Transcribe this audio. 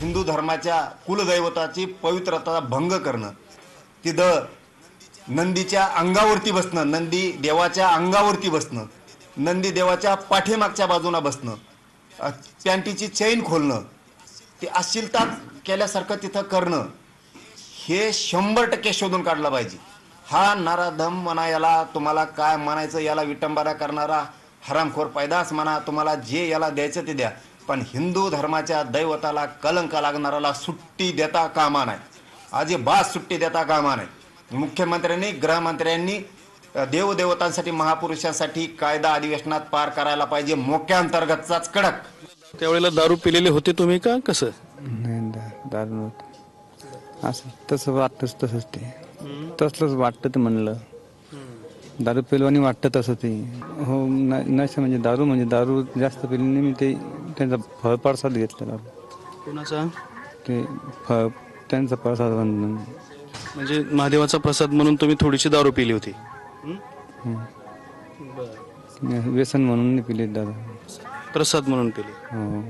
हिंदू धर्माच्या कुलदैवताची पवित्रता भंग करणं, तिथं नंदीच्या अंगावरती बसणं, नंदी देवाच्या अंगावरती बसणं, नंदी देवाच्या पाठीमागच्या बाजूला बसणं, पॅन्टीची चैन खोलणं, ते अश्लीलता केल्यासारखं तिथं करणं, हे 100% शोधून काढलं पाहिजे. हा नराधम म्हणा, याला तुम्हाला काय म्हणायचं, याला विटंबना करणारा हरामखोर पैदास म्हणा, तुम्हाला जे याला द्यायचं ते द्या, पण हिंदू धर्माच्या दैवताला कलंक लागणाऱ्याला सुट्टी देता कामा नाही, अजिबात सुट्टी देता कामा नाही. मुख्यमंत्र्यांनी, गृहमंत्र्यांनी देवदेवतांसाठी, महापुरुषांसाठी कायदा अधिवेशनात पार करायला पाहिजे, मोक्या अंतर्गतचाच कडक. त्यावेळेला दारू पिलेले होते तुम्ही का कसं? नाही दारू नव्हतं असं, तसं वाटतंच, तसंच ते तसलंच वाटतं ते म्हणलं. दारू पिलवानी वाटतं तसं ते. हो, नशा म्हणजे दारू जास्त पिल्याने मी ते त्यांचा फळप्रसाद घेतला. दारू कोणाचा? ते त्यांचा प्रसाद म्हणून. म्हणजे महादेवाचा प्रसाद म्हणून तुम्ही थोडीशी दारू पिली होती? व्यसन म्हणून नाही पिले दारू, प्रसाद म्हणून पिली. हो.